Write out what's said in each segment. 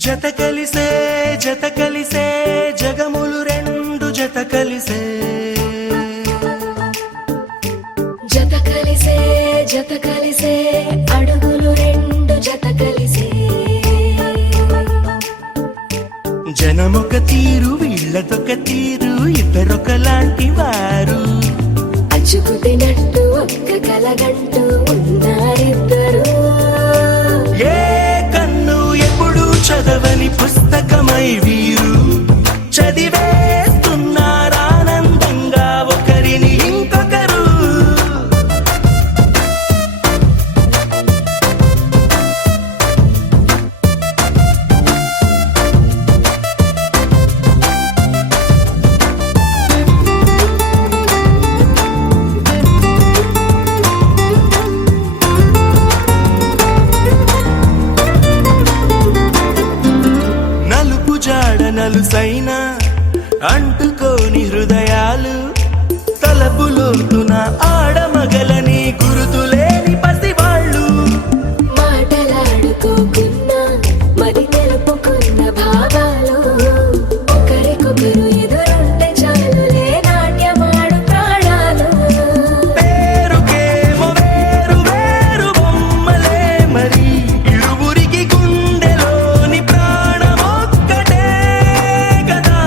జత కలిసే జగములు రెండు జత కలిసే అడుగులు రెండు జత కలిసే జనమొక తీరు వీళ్ళదొక తీరు ఇద్దరొకలాంటి వారు అచ్చుకు తినట్టు ఒక్క కలగంటూ ఉన్నారిద్దరు ఏ కన్ను ఎప్పుడు చదవని పుస్తకమై వీరు చదివేస్తున్నారానందంగా ఒకరిని ఇంకొకరు నలుసైన అంటుకోని హృదయాలు తలపులోతున ఆడమగలని గురుతులేని పసివాళ్ళు మాటలాడుకోకున్నా మరి తెలుపుకున్న భావాలు ఒకరికొకరు ఎదురుంటే చాలులే నాట్యమాడు ప్రాణాలు పేరుకేమో వేరు వేరు బొమ్మలే మరి ఇరువురికి గుండెలోని ప్రాణమొక్కటే కదా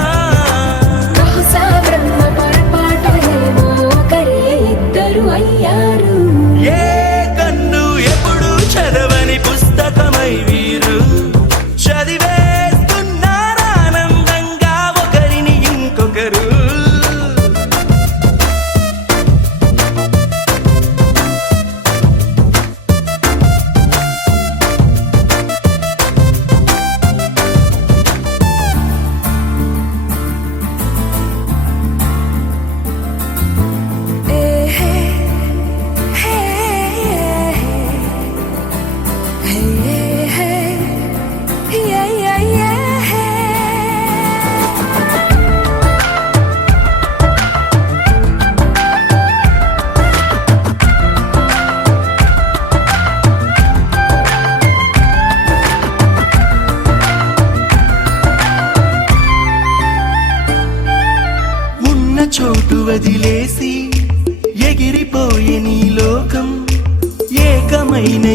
బహుశా బ్రహ్మ పొరపాటు ఏమో ఒకరే ఇద్దరు అయ్యారు ఏ కన్ను ఎప్పుడు చదవని పుస్తకమై వీరు చదివేస్తున్నారానందంగా ఒకరిని ఇంకొకరు చోటు వదిలేసి ఎగిరిపోయే నీ లోకం ఏకమైన